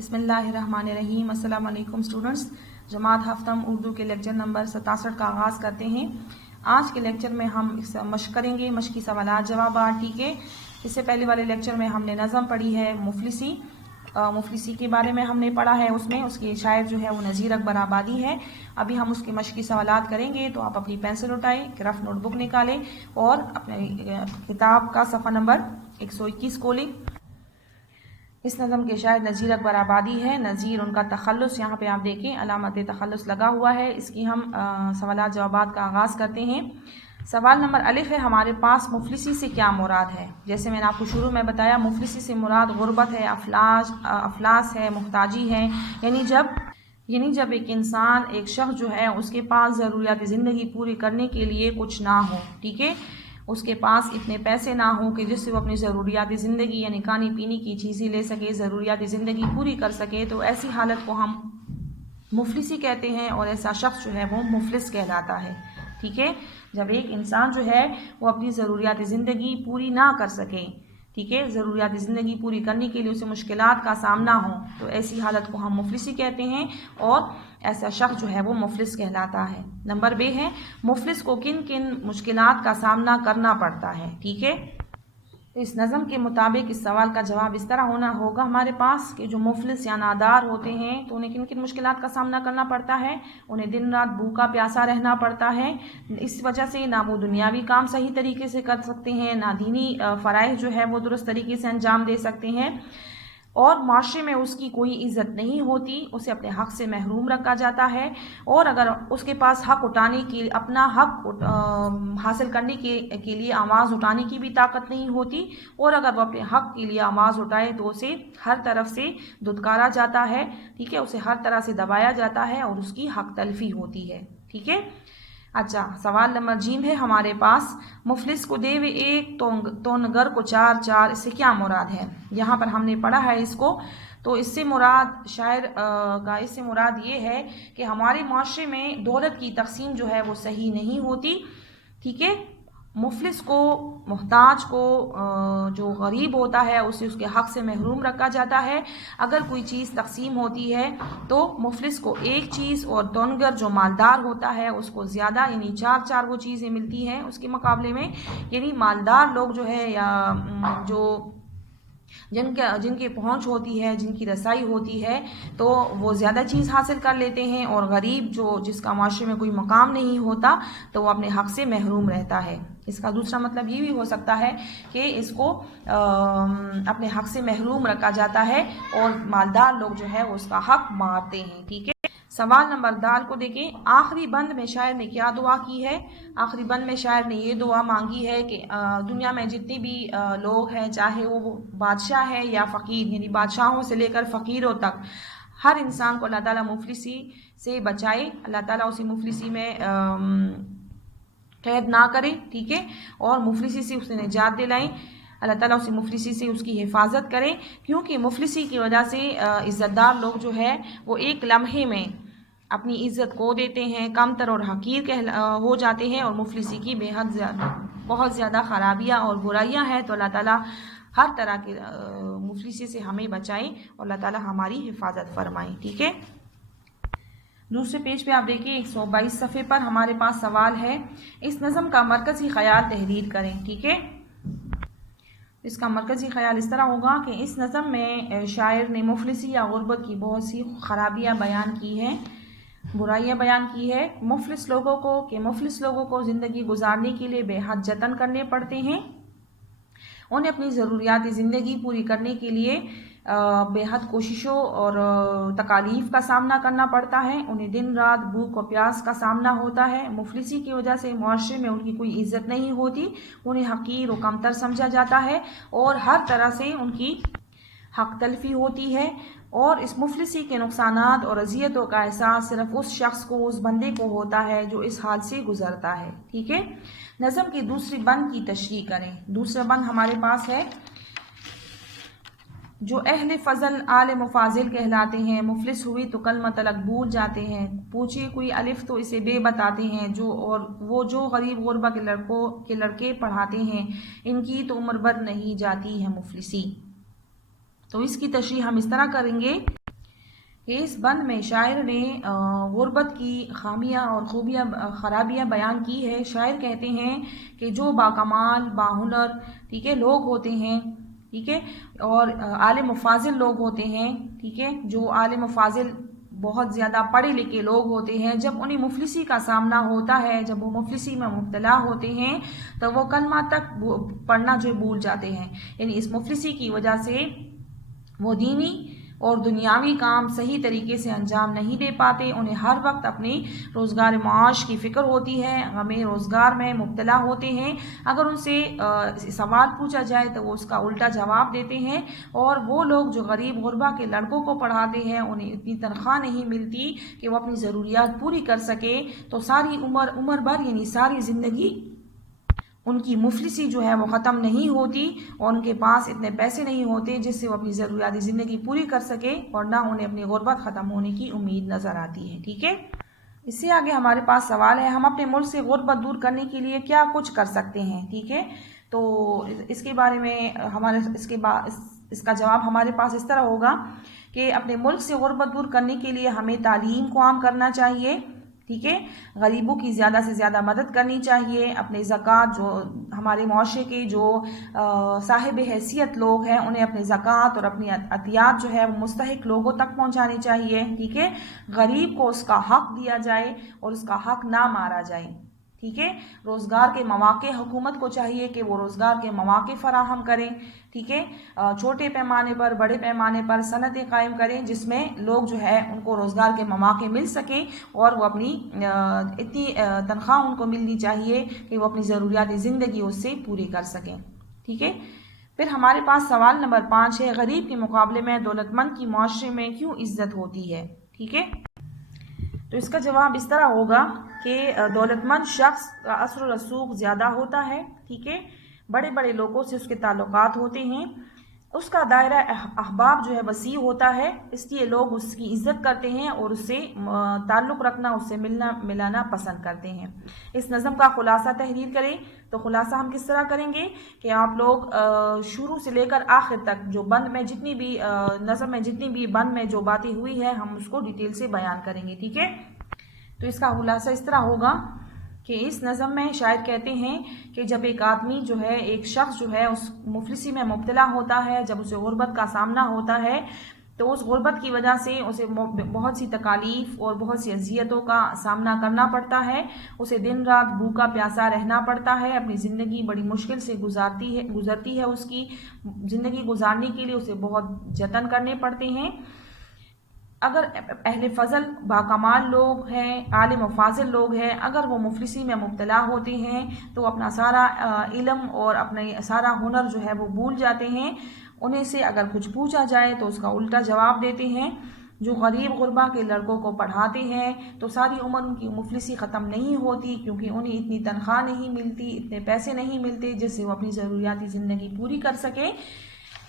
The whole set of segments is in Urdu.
بسم اللہ الرحمن الرحیم۔ السلام علیکم اسٹوڈنٹس، جماعت ہفتم اردو کے لیکچر نمبر 67 کا آغاز کرتے ہیں۔ آج کے لیکچر میں ہم مشق کریں گے، مشقی سوالات جوابات، ٹھیک ہے۔ اس سے پہلے والے لیکچر میں ہم نے نظم پڑھی ہے مفلسی کے بارے میں ہم نے پڑھا ہے، اس کے شاعر جو ہے وہ نذیر اکبر آبادی ہے۔ ابھی ہم اس کے مشقی سوالات کریں گے، تو آپ اپنی پینسل اٹھائیں، رف نوٹ بک نکالیں اور اپنے کتاب کا صفحہ نمبر 121 کھولیں۔ اس نظم کے شاعر نذیر اکبر آبادی ہے۔ نذیر ان کا تخلص، یہاں پہ آپ دیکھیں علامت تخلص لگا ہوا ہے۔ اس کی ہم سوالات جوابات کا آغاز کرتے ہیں۔ سوال نمبر الف ہے، ہمارے پاس مفلسی سے کیا مراد ہے؟ جیسے میں نے آپ کو شروع میں بتایا، مفلسی سے مراد غربت ہے، افلاس ہے، محتاجی ہے، یعنی جب ایک انسان، ایک شخص جو ہے اس کے پاس ضروریات زندگی پوری کرنے کے لیے کچھ نہ ہو، ٹھیک ہے، اس کے پاس اتنے پیسے نہ ہوں کہ جس سے وہ اپنی ضروریات زندگی یعنی کھانے پینے کی چیزیں لے سکے، ضروریات زندگی پوری کر سکے، تو ایسی حالت کو ہم مفلسی کہتے ہیں، اور ایسا شخص جو ہے وہ مفلس کہلاتا ہے، ٹھیک ہے۔ جب ایک انسان جو ہے وہ اپنی ضروریات زندگی پوری نہ کر سکے، ٹھیک ہے، ضروریات زندگی پوری کرنے کے لیے اسے مشکلات کا سامنا ہو، تو ایسی حالت کو ہم مفلسی کہتے ہیں، اور ایسا شخص جو ہے وہ مفلس کہلاتا ہے۔ نمبر ب ہے، مفلس کو کن کن مشکلات کا سامنا کرنا پڑتا ہے، ٹھیک ہے۔ اس نظم کے مطابق اس سوال کا جواب اس طرح ہونا ہوگا ہمارے پاس کہ جو مفلس یا نادار ہوتے ہیں تو انہیں کن کن مشکلات کا سامنا کرنا پڑتا ہے۔ انہیں دن رات بھوکا پیاسا رہنا پڑتا ہے، اس وجہ سے نہ وہ دنیاوی کام صحیح طریقے سے کر سکتے ہیں، نہ دینی فرائض جو ہے وہ درست طریقے سے انجام دے سکتے ہیں، اور معاشرے میں اس کی کوئی عزت نہیں ہوتی، اسے اپنے حق سے محروم رکھا جاتا ہے، اور اگر اس کے پاس حق اٹھانے کی، اپنا حق حاصل کرنے کے لیے آواز اٹھانے کی بھی طاقت نہیں ہوتی، اور اگر وہ اپنے حق کے لیے آواز اٹھائے تو اسے ہر طرف سے دھتکارا جاتا ہے، ٹھیک ہے، اسے ہر طرح سے دبایا جاتا ہے اور اس کی حق تلفی ہوتی ہے، ٹھیک ہے۔ اچھا، سوال نمبر ج ہے ہمارے پاس، مفلس کو دے ہوئے ایک تو نگر کو چار چار، اس سے کیا مراد ہے؟ یہاں پر ہم نے پڑھا ہے اس کو، تو اس سے مراد شاعر کا اس سے مراد یہ ہے کہ ہمارے معاشرے میں دولت کی تقسیم جو ہے وہ صحیح نہیں ہوتی، ٹھیک ہے۔ مفلس کو، محتاج کو، جو غریب ہوتا ہے اسے اس کے حق سے محروم رکھا جاتا ہے۔ اگر کوئی چیز تقسیم ہوتی ہے تو مفلس کو ایک چیز، اور دونگر جو مالدار ہوتا ہے اس کو زیادہ، یعنی چار چار وہ چیزیں ملتی ہیں اس کے مقابلے میں، یعنی مالدار لوگ جو ہے یا جو جن کی پہنچ ہوتی ہے، جن کی رسائی ہوتی ہے، تو وہ زیادہ چیز حاصل کر لیتے ہیں، اور غریب جس کا معاشرے میں کوئی مقام نہیں ہوتا تو وہ اپنے حق سے محروم رہتا ہے۔ اس کا دوسرا مطلب یہ بھی ہو سکتا ہے کہ اس کو اپنے حق سے محروم رکھا جاتا ہے، اور مالدار لوگ جو ہے وہ اس کا حق مارتے ہیں، ٹھیک ہے۔ سوال نمبر د کو دیکھیں، آخری بند میں شاعر نے کیا دعا کی ہے؟ آخری بند میں شاعر نے یہ دعا مانگی ہے کہ دنیا میں جتنے بھی لوگ ہیں، چاہے وہ بادشاہ ہے یا فقیر، یعنی بادشاہوں سے لے کر فقیروں تک، ہر انسان کو اللہ تعالیٰ مفلسی سے بچائے، اللہ تعالیٰ اسی مفلسی میں قید نہ کرے، ٹھیک ہے، اور مفلسی سے اسے نجات دلائیں، اللہ تعالیٰ اسی مفلسی سے اس کی حفاظت کریں، کیونکہ مفلسی کی وجہ سے عزت دار لوگ جو ہے وہ ایک لمحے میں اپنی عزت کو دیتے ہیں، کم تر اور حقیر ہو جاتے ہیں، اور مفلسی کی بہت زیادہ خرابیاں اور برائیاں ہیں، تو اللہ تعالیٰ ہر طرح کے مفلسی سے ہمیں بچائیں، اور اللہ تعالیٰ ہماری حفاظت فرمائیں، ٹھیک ہے۔ دوسرے پیج پہ آپ دیکھیں 122 صفحے پر ہمارے پاس سوال ہے، اس نظم کا مرکزی خیال تحریر کریں، ٹھیک ہے۔ اس کا مرکزی خیال اس طرح ہوگا کہ اس نظم میں شاعر نے مفلسی یا غربت کی بہت سی خرابیاں بیان کی ہیں، برائیاں بیان کی ہے، مفلس لوگوں کو زندگی گزارنے کے لیے بے حد جتن کرنے پڑتے ہیں، انہیں اپنی ضروریات زندگی پوری کرنے کے لیے بے حد کوششوں اور تکالیف کا سامنا کرنا پڑتا ہے، انہیں دن رات بھوک و پیاس کا سامنا ہوتا ہے، مفلسی کی وجہ سے معاشرے میں ان کی کوئی عزت نہیں ہوتی، انہیں حقیر و کمتر سمجھا جاتا ہے، اور ہر طرح سے ان کی حق تلفی ہوتی ہے، اور اس مفلسی کے نقصانات اور اذیتوں کا احساس صرف اس شخص کو، اس بندے کو ہوتا ہے جو اس حال سے گزرتا ہے، ٹھیک ہے۔ نظم کی دوسری بند کی تشریح کریں۔ دوسرا بند ہمارے پاس ہے، جو اہل فضل آل مفاضل کہلاتے ہیں، مفلس ہوئی تو کلمہ تلک بھول جاتے ہیں، پوچھے کوئی الف تو اسے بے بتاتے ہیں، جو غریب غربا کے لڑکے پڑھاتے ہیں، ان کی تو عمر بھر نہیں جاتی ہے مفلسی۔ تو اس کی تشریح ہم اس طرح کریں گے، کہ اس بند میں شاعر نے غربت کی خامیاں اور خرابیاں بیان کی ہے۔ شاعر کہتے ہیں کہ جو باکمال باہنر ٹھیک ہے لوگ ہوتے ہیں، ٹھیک ہے، اور عالم و فاضل لوگ ہوتے ہیں، ٹھیک ہے، جو عالم و فاضل بہت زیادہ پڑھے لکھے لوگ ہوتے ہیں، جب انہیں مفلسی کا سامنا ہوتا ہے، جب وہ مفلسی میں مبتلا ہوتے ہیں تو وہ کلمہ تک پڑھنا جو بھول جاتے ہیں۔ یعنی اس مفلسی کی وجہ سے وہ دینی اور دنیاوی کام صحیح طریقے سے انجام نہیں دے پاتے، انہیں ہر وقت اپنی روزگار معاش کی فکر ہوتی ہے، ہمیں روزگار میں مبتلا ہوتے ہیں۔ اگر ان سے سوال پوچھا جائے تو وہ اس کا الٹا جواب دیتے ہیں، اور وہ لوگ جو غریب غربا کے لڑکوں کو پڑھاتے ہیں انہیں اتنی تنخواہ نہیں ملتی کہ وہ اپنی ضروریات پوری کر سکے، تو ساری عمر بھر یعنی ساری زندگی ان کی مفلسی جو ہے وہ ختم نہیں ہوتی، اور ان کے پاس اتنے پیسے نہیں ہوتے جس سے وہ اپنی ضروریات زندگی پوری کر سکے، اور نہ انہیں اپنی غربت ختم ہونے کی امید نظر آتی ہے۔ ٹھیک ہے، اس سے آگے ہمارے پاس سوال ہے، ہم اپنے ملک سے غربت دور کرنے کے لیے کیا کچھ کر سکتے ہیں؟ ٹھیک ہے، تو اس کے بارے میں اس کا جواب ہمارے پاس اس طرح ہوگا کہ اپنے ملک سے غربت دور کرنے کے لیے ہمیں تعلیم کو عام کرنا چاہیے، ٹھیک ہے، غریبوں کی زیادہ سے زیادہ مدد کرنی چاہیے، اپنے زکوٰۃ جو ہمارے معاشرے کے جو صاحب حیثیت لوگ ہیں انہیں اپنے زکوٰۃ اور اپنی عطیات جو ہے وہ مستحق لوگوں تک پہنچانی چاہیے، ٹھیک ہے، غریب کو اس کا حق دیا جائے اور اس کا حق نہ مارا جائے، ٹھیک ہے، روزگار کے مواقع حکومت کو چاہیے کہ وہ روزگار کے مواقع فراہم کریں، ٹھیک ہے، چھوٹے پیمانے پر بڑے پیمانے پر صنعتیں قائم کریں جس میں لوگ جو ہے ان کو روزگار کے مواقع مل سکیں، اور وہ اپنی اتنی تنخواہ ان کو ملنی چاہیے کہ وہ اپنی ضروریات زندگی اس سے پوری کر سکیں، ٹھیک ہے۔ پھر ہمارے پاس سوال نمبر 5 ہے، غریب کے مقابلے میں دولت مند کی معاشرے میں کیوں عزت ہوتی ہے؟ ٹھیک ہے، تو اس کا جواب اس طرح ہوگا کہ دولت مند شخص کا اثر و رسوخ زیادہ ہوتا ہے، ٹھیک ہے، بڑے بڑے لوگوں سے اس کے تعلقات ہوتے ہیں، اس کا دائرہ احباب جو ہے وسیع ہوتا ہے، اس لیے لوگ اس کی عزت کرتے ہیں اور اس سے تعلق رکھنا، اس سے ملنا ملانا پسند کرتے ہیں۔ اس نظم کا خلاصہ تحریر کریں، تو خلاصہ ہم کس طرح کریں گے کہ آپ لوگ شروع سے لے کر آخر تک جو بند میں جتنی بھی نظم میں جتنی بھی بند میں جو باتیں ہوئی ہے ہم اس کو ڈیٹیل سے بیان کریں گے، ٹھیک ہے۔ تو اس کا خلاصہ اس طرح ہوگا کہ اس نظم میں شاعر کہتے ہیں کہ جب ایک آدمی جو ہے، ایک شخص جو ہے اس مفلسی میں مبتلا ہوتا ہے، جب اسے غربت کا سامنا ہوتا ہے تو اس غربت کی وجہ سے اسے بہت سی تکالیف اور بہت سی اذیتوں کا سامنا کرنا پڑتا ہے، اسے دن رات بھوکا پیاسا رہنا پڑتا ہے، اپنی زندگی بڑی مشکل سے گزرتی ہے، اس کی زندگی گزارنے کے لیے اسے بہت جتن کرنے پڑتے ہیں۔ اگر اہل فضل باکمال لوگ ہیں، عالم و فاضل لوگ ہیں، اگر وہ مفلسی میں مبتلا ہوتے ہیں تو اپنا سارا علم اور اپنا سارا ہنر جو ہے وہ بھول جاتے ہیں، انہیں سے اگر کچھ پوچھا جائے تو اس کا الٹا جواب دیتے ہیں۔ جو غریب غربا کے لڑکوں کو پڑھاتے ہیں تو ساری عمر ان کی مفلسی ختم نہیں ہوتی، کیونکہ انہیں اتنی تنخواہ نہیں ملتی، اتنے پیسے نہیں ملتے جس سے وہ اپنی ضروریاتی زندگی پوری کر سکے۔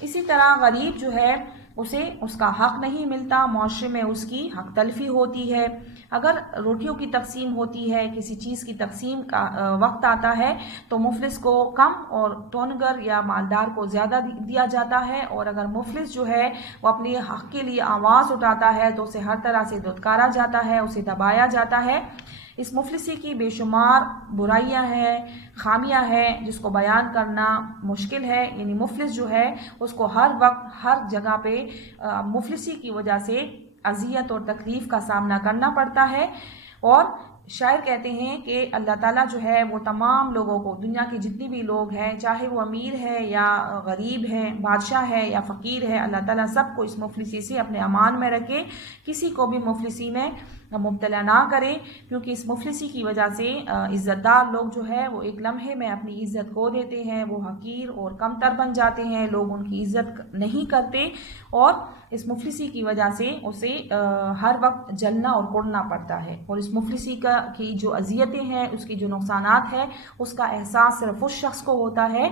اسی طرح غریب جو ہے اسے اس کا حق نہیں ملتا، معاشرے میں اس کی حق تلفی ہوتی ہے۔ اگر روٹیوں کی تقسیم ہوتی ہے، کسی چیز کی تقسیم کا وقت آتا ہے تو مفلس کو کم اور تونگر یا مالدار کو زیادہ دیا جاتا ہے، اور اگر مفلس جو ہے وہ اپنے حق کے لیے آواز اٹھاتا ہے تو اسے ہر طرح سے دھتکارا جاتا ہے، اسے دبایا جاتا ہے۔ اس مفلسی کی بے شمار برائیاں ہیں، خامیاں ہیں جس کو بیان کرنا مشکل ہے، یعنی مفلس جو ہے اس کو ہر وقت ہر جگہ پہ مفلسی کی وجہ سے اذیت اور تکلیف کا سامنا کرنا پڑتا ہے۔ اور شاعر کہتے ہیں کہ اللہ تعالیٰ جو ہے وہ تمام لوگوں کو، دنیا کے جتنی بھی لوگ ہیں، چاہے وہ امیر ہے یا غریب ہے، بادشاہ ہے یا فقیر ہے، اللہ تعالیٰ سب کو اس مفلسی سے اپنے امان میں رکھے، کسی کو بھی مفلسی میں مبتلا نہ کرے، کیونکہ اس مفلسی کی وجہ سے عزت دار لوگ جو ہے وہ ایک لمحے میں اپنی عزت کھو دیتے ہیں، وہ حقیر اور کم تر بن جاتے ہیں، لوگ ان کی عزت نہیں کرتے، اور اس مفلسی کی وجہ سے اسے ہر وقت جلنا اور کڑنا پڑتا ہے، اور اس مفلسی کی جو اذیتیں ہیں، اس کی جو نقصانات ہیں، اس کا احساس صرف اس شخص کو ہوتا ہے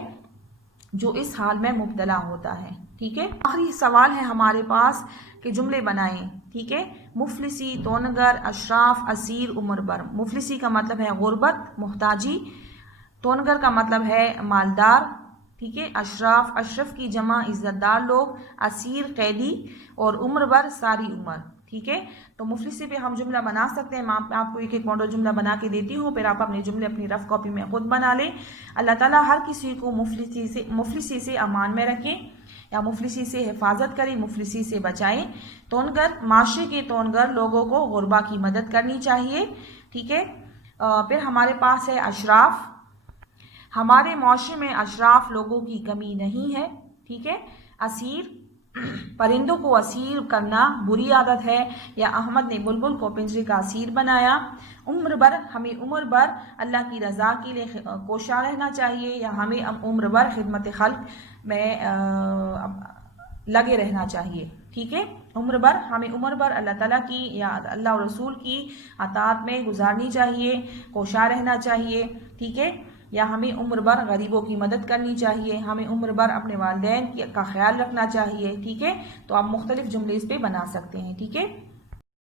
جو اس حال میں مبتلا ہوتا ہے، ٹھیک ہے۔ آخری سوال ہے ہمارے پاس کہ جملے بنائیں، ٹھیک ہے۔ مفلسی، تونگر، اشراف، اسیر، عمر بر۔ مفلسی کا مطلب ہے غربت، محتاجی، تونگر کا مطلب ہے مالدار، ٹھیک ہے، اشراف، اشرف کی جمع عزت دار لوگ، اسیر قیدی، اور عمر بر ساری عمر، ٹھیک ہے. تو مفلسی پہ ہم جملہ بنا سکتے ہیں. میں آپ کو ایک ایک ماڈل جملہ بنا کے دیتی ہوں، پھر آپ اپنے جملے اپنی رف کاپی میں خود بنا لیں. اللہ تعالیٰ ہر کسی کو مفلسی سے امان میں رکھیں یا مفلسی سے حفاظت کریں، مفلسی سے بچائیں. تونگر معاشرے کے تونگر لوگوں کو غربا کی مدد کرنی چاہیے. ٹھیک ہے. پھر ہمارے پاس ہے اشراف. ہمارے معاشرے میں اشراف لوگوں کی کمی نہیں ہے. ٹھیک ہے. اسیر، پرندوں کو اسیر کرنا بری عادت ہے، یا احمد نے بلبل کو پنجرے کا اسیر بنایا. عمر بھر، ہمیں عمر بھر اللہ کی رضا کے لیے کوشاں رہنا چاہیے، یا ہمیں عمر بھر خدمت خلق میں لگے رہنا چاہیے. ٹھیک ہے. ہمیں عمر بھر اللہ تعالیٰ کی یا اللہ اور رسول کی اطاعت میں گزارنی چاہیے، کوشاں رہنا چاہیے. ٹھیک ہے. یا ہمیں عمر بھر غریبوں کی مدد کرنی چاہیے، ہمیں عمر بھر اپنے والدین کا خیال رکھنا چاہیے. ٹھیک ہے. تو آپ مختلف جملے اس پہ بنا سکتے ہیں. ٹھیک ہے.